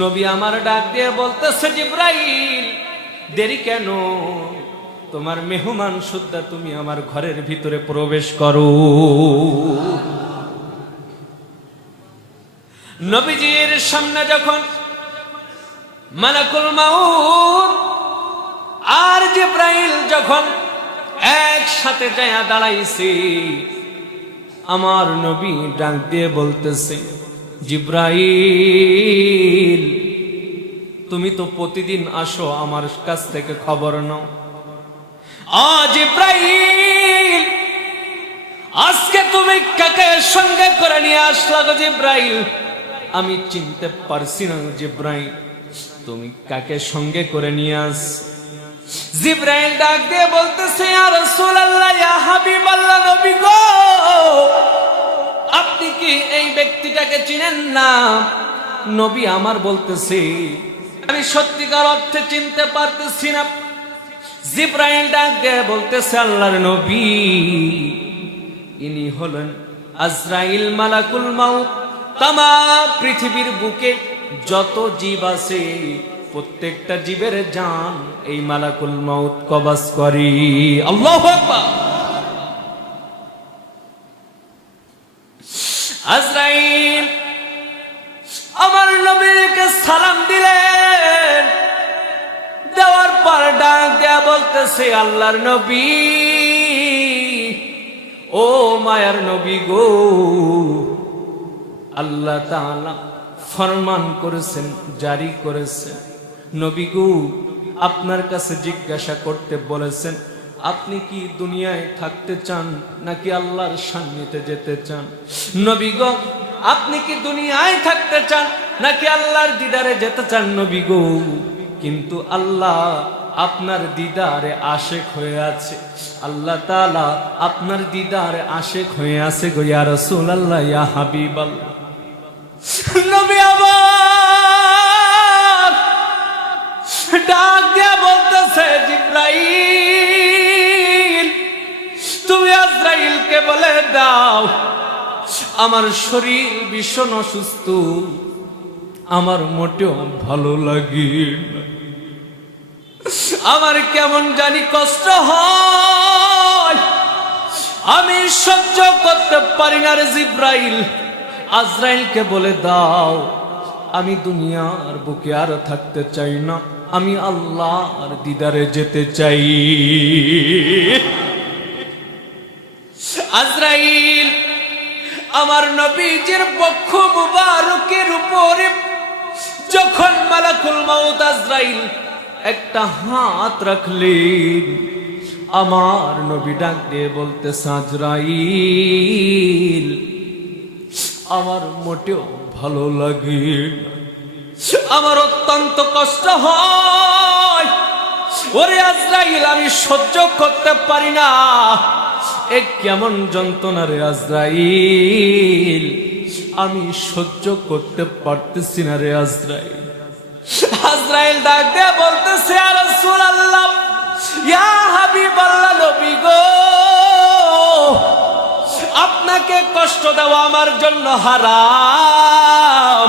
নবী আমার ডাক দিয়ে বলতেছে, জিবরাইল দেরি কেন? তোমার মেহমান সুদ্ধা তুমি আমার ঘরের ভিতরে প্রবেশ করো। নবীজির সামনে যখন মালাকুল মাউত আর জিবরাইল যখন একসাথে যায় দাঁড়াইছে, আমার নবী ডাক দিয়ে বলতেছে, জিবরাইল তুমি তো প্রতিদিন আসো, আমার কাছ থেকে খবর নাও। জিবরাইল আজকে তুমি কাকে সঙ্গে করে নিয়ে আসলা গো জিবরাইল? আমি চিনতে পারছি না জিবরাইল, তুমি কাকে সঙ্গে করে নিয়ে আস? জিবরাইল ডাক দিয়ে বলতেছে, ইয়া রাসূলুল্লাহ, ইয়া হাবিবাল্লাহ, নবী গো, আপনি কি এই ব্যক্তিটাকে চিনেন না? নবী আমার বলতেছে, আমি সত্যিকার অর্থে চিনতে পারতেছি না। জিবরাইল ডাক দিয়ে বলতেছে, আল্লাহর নবী, ইনি হলেন আজরাইল মালাকুল মাউত। তামাম পৃথিবীর বুকে যত জীব আছে প্রত্যেকটা জীবের জান এই মালাকুল মাউত কবজ করি। আল্লাহু আকবার। আজরাইল আমার নবীকে সালাম দিলেন, দেওয়ার পর ডাক দেয়া বলতেছে, আল্লাহর নবী, ও মায়ার নবী গো, আল্লাহ তাআলা ফরমান করেছেন, জারি করেছেন, নবী গো আপনার কাছে জিজ্ঞাসা করতে বলেছেন, আপনি কি দুনিয়ায় থাকতে চান নাকি আল্লাহর সান্নিধ্যে যেতে চান? নবী গো আপনি কি দুনিয়ায় থাকতে চান নাকি আল্লাহর দিদারে যেতে চান? নবী গো কিন্তু আল্লাহ আপনার দিদারে আশেক হয়ে আছে, আল্লাহ তাআলা আপনার দিদারে আশেক হয়ে আছে গো ইয়া রাসূলুল্লাহ, ইয়া হাবিবাল্লাহ। নবী আবার ডাক দিয়ে বলতেছে, জিবরাইল তুমি আজরাইলকে বলে দাও, আমার শরীর ভীষণ অসুস্থ, আমার মোটেও ভালো লাগে না, আমার কেমন জানি কষ্ট হয়, আমি সহ্য করতে পারি না রে জিবরাইল। আজরাইলকে বলে দাও, আমি দুনিয়ার বুকে আর থাকতে চাই না, আমি আল্লাহর দিদারে যেতে চাই। আজরাইল আমার নবীজির বক্ষ মুবারকের উপরে যখন মালাকুল মাউত আজরাইল একটা হাত রাখলেন, আমার নবী ডাক দিয়ে বলতেছে, আজরাইল আমার মোটেও ভালো লাগে না, আমার অত্যন্ত কষ্ট হয়, ওরে আজরাইল আমি সহ্য করতে পারি না, এ কেমন যন্ত্রণা রে আজরাইল, আমি সহ্য করতে পারতেছি না রে আজরাইল। আজরাইল ডাক দিয়ে বলতেছে, ইয়া রাসূলুল্লাহ, ইয়া হাবিবাল্লাহ, নবী গো আপনাকে কষ্ট দেওয়া আমার জন্য হারাম,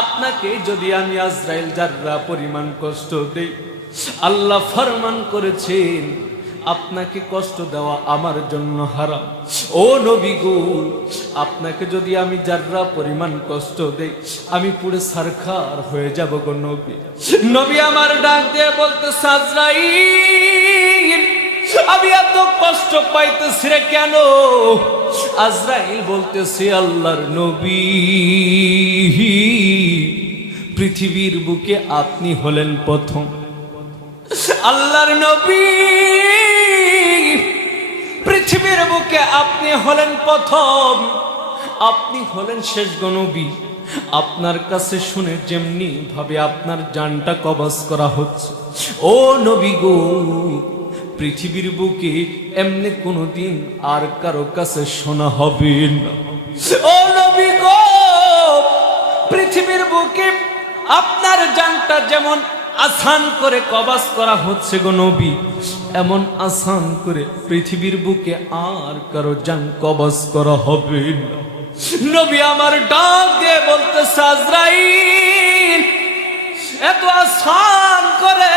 আপনাকে যদি আমি আজরাইল যাররা পরিমাণ কষ্ট দেই, আল্লাহ ফরমান করেছেন আপনাকে কষ্ট দেওয়া আমার জন্য হারাম। ও নবী গো আপনাকে যদি আমি যাররা পরিমাণ কষ্ট দেই, আমি পুরো সারখার হয়ে যাব গো নবী। নবী আমার ডাক দিয়ে বলতেছে, আজরাইল আমি এত কষ্ট পাইতেছি রে কেন? আজরাইল বলতেছে, আল্লাহর নবী, পৃথিবীর বুকে আপনি হলেন প্রথম, আল্লাহর নবী পৃথিবীর বুকে আপনি হলেন প্রথম, আপনি হলেন শেষ গো নবী। আপনার কাছে শুনে যেমনি ভাবে আপনার জানটা কবজ করা হচ্ছে, ও নবী গো পৃথিবীর বুকে এমনি কোনোদিন আর কারো কাছে শোনা হবে না। ও নবী গো পৃথিবীর বুকে আপনার জানটা যেমন আসান করে কবজ করা হচ্ছে গো নবী, এমন আসান করে পৃথিবীর বুকে আর কারো জান কবজ করা হবে না। নবী আমার ডাক দিয়ে বলতেছে, আজরাইল আসান করে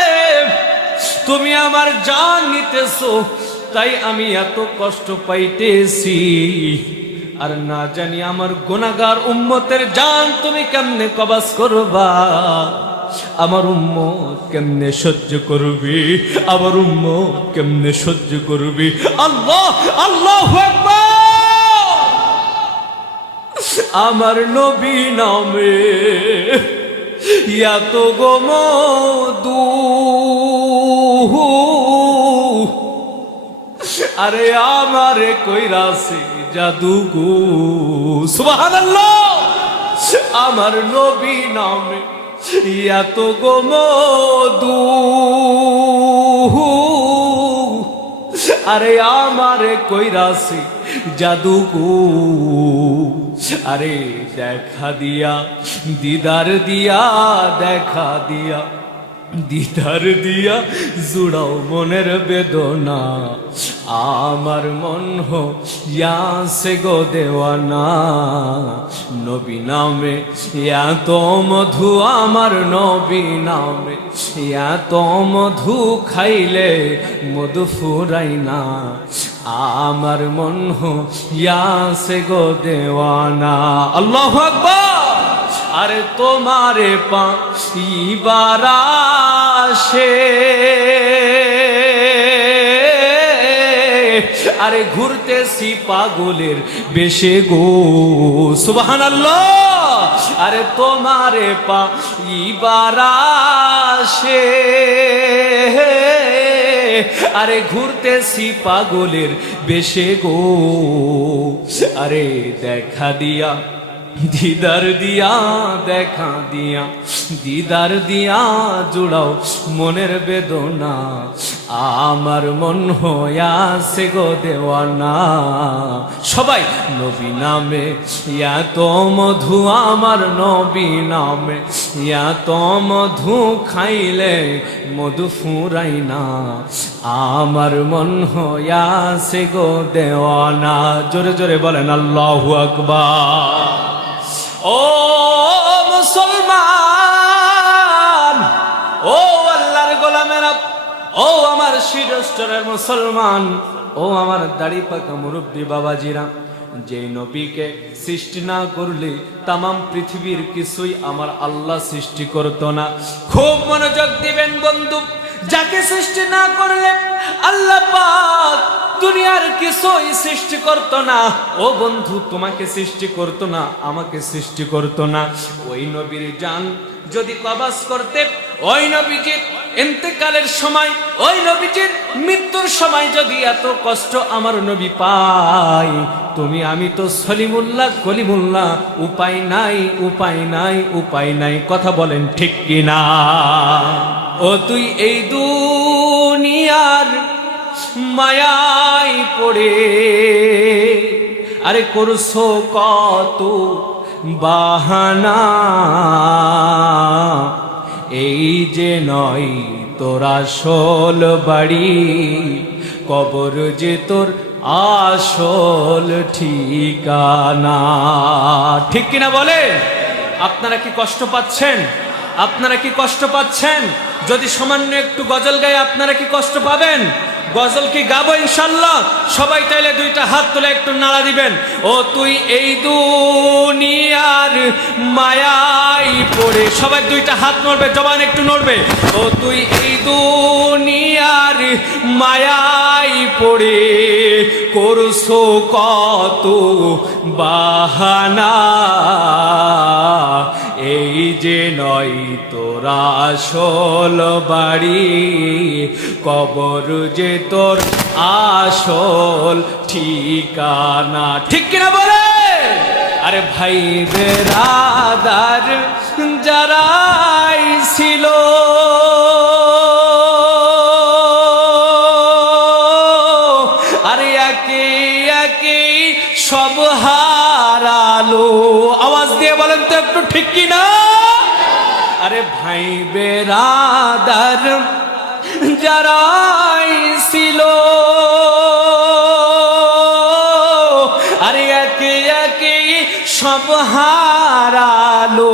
তুমি আমার জান নিতেছো, তাই আমি এত কষ্ট পাইতেছি। আর না জানি আমার গুনাহগার উম্মতের জান তুমি কেমনে কবাজ করবা, আমার উম্মত কেমনে সহ্য করবি, আমার উম্মত কেমনে সহ্য করবি। আল্লাহ, আল্লাহু আকবার। আমার নবী নামে এত গো মধু, আরে আমারে কইরাছে জাদু গো। সুবহানাল্লাহ। আমার নবী নামে এত গো মধু, আরে আমারে কইরাছে জাদু গো। আরে দেখা দিয়া দিদার দিয়া, দেখা দিয়া দিদার দিয়া জুড়াও মনের বেদনা, আমার মন হইয়াছে গো দেওয়ানা। নবী নামে এত মধু, আমার নবী নামে এত মধু, খাইলে মধু ফুরাই না, আমার মন হইয়াছে গো দেওয়ানা। আল্লাহু আকবার। আরে তোমারে পাইবার আশে, আরে ঘুরতেছি পাগলের বেশে গো। সুবহানাল্লাহ। আরে তোমারে পাইবার আশে, আরে ঘুরতেছি পাগলের বেশে গো। আরে দেখা দিয়া দিদার দিয়া, দেখা দিয়া দিদার দিয়া জুড়াও মনের বেদনা, আমার মন হইয়াছে গো দেওয়ানা। সবাই নবী নামে এত মধু, আমার নবী নামে এত মধু, খাইলে মধু ফুরাই না, আমার মন হইয়াছে গো দেওয়ানা। জোরে জোরে বলেন আল্লাহু আকবার। ও মুসলমান, ও আল্লাহর গোলামেরা, ও আমার শিরস্তরের মুসলমান, ও আমার দাড়ি পাকা মুরব্বী বাবাজিরা, যে নবীকে সৃষ্টি না করলে তামাম পৃথিবীর কিছুই আমার আল্লাহ সৃষ্টি করতো না। খুব মনোযোগ দিবেন বন্ধু, যাকে সৃষ্টি না করলে আল্লাহ পাক দুনিয়ার কিছুই সৃষ্টি করতো না। ও বন্ধু, তোমাকে সৃষ্টি করতো না, আমাকে সৃষ্টি করতো না। ওই নবীর জান যদি কবাজ করতে, ওই নবীজির ইন্তেকালের সময়, ওই নবীজির মৃত্যুর সময় যদি এত কষ্ট আমার নবী পাই, তুমি আমি তো সলিমুল্লাহ কলিমুল্লাহ, উপায় নাই, উপায় নাই, উপায় নাই। কথা বলেন ঠিক কিনা? ও তুই এই দুনিয়ার মায়ায় পড়ে, আরে করছো কত বাহানা, এই যে নয় তোর আসল বাড়ি, কবর যে তোর আসল ঠিকানা। ঠিক কিনা বলে? আপনারা কি কষ্ট পাচ্ছেন? আপনারা কি কষ্ট পাচ্ছেন? যদি সামান্য একটু গজল গাই আপনারা কি কষ্ট পাবেন? গজল কি গাবো ইনশাল্লাহ? সবাই তাইলে দুইটা হাত তুলে একটু নাড়া দিবেন। ও তুই এই দুনিয়ার মায়ায় পড়ে, সবাই দুইটা হাত নড়বে, জবান একটু নড়বে। ও তুই এই দুনিয়ার মায়ায় পড়ে, করছো কত বাহানা, এই যে নয় তোর আসল বাড়ি, কবর যে তোর আসল ঠিকানা। ঠিক কিনা বলে? আরে ভাই বেরাদার যারাই ছিল, আরে একে একে সব হারালো। আওয়াজ দিয়ে বলেন তো একটু ঠিক কিনা? আরে ভাই বেরাদার যারাই ছিল, আরে একে একে সব হারালো।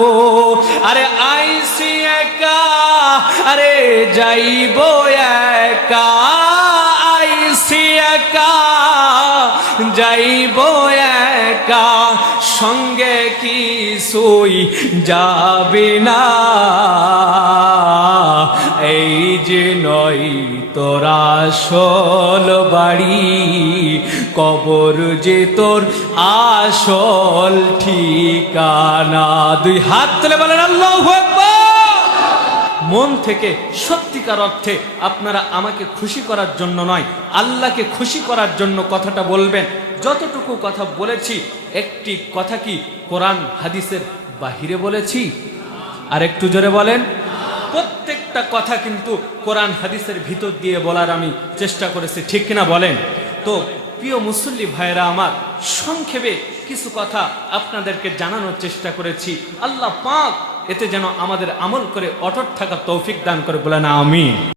আরে আইসি একা, আরে যাইব একা, আইসি একা যাইব একা, সঙ্গে কিছুই যাবে না। এই যে নয় তোর আসল বাড়ি, কবর যে তোর আসল ঠিকানা। দুই হাত তুলে বলেন আল্লাহু আকবার। মন থেকে সত্যিকার অর্থে আপনারা আমাকে খুশি করার জন্য নয়, আল্লাহকে খুশি করার জন্য কথাটা বলবেন। যতটুকু কথা বলেছি, একটি কথা কি কোরআন হাদিসের বাহিরে বলেছি? আর একটু জোরে বলেন। প্রত্যেকটা কথা কিন্তু কোরআন হাদিসের ভিতর দিয়ে বলার আমি চেষ্টা করেছি, ঠিক কিনা বলেন? তো প্রিয় মুসল্লি ভাইরা আমার, সংক্ষেপে কিছু কথা আপনাদেরকে জানানোর চেষ্টা করেছি। আল্লাহ পাক এতে যেন আমাদের আমল করে অটুট থাকার তৌফিক দান করে, বলেন আমিন।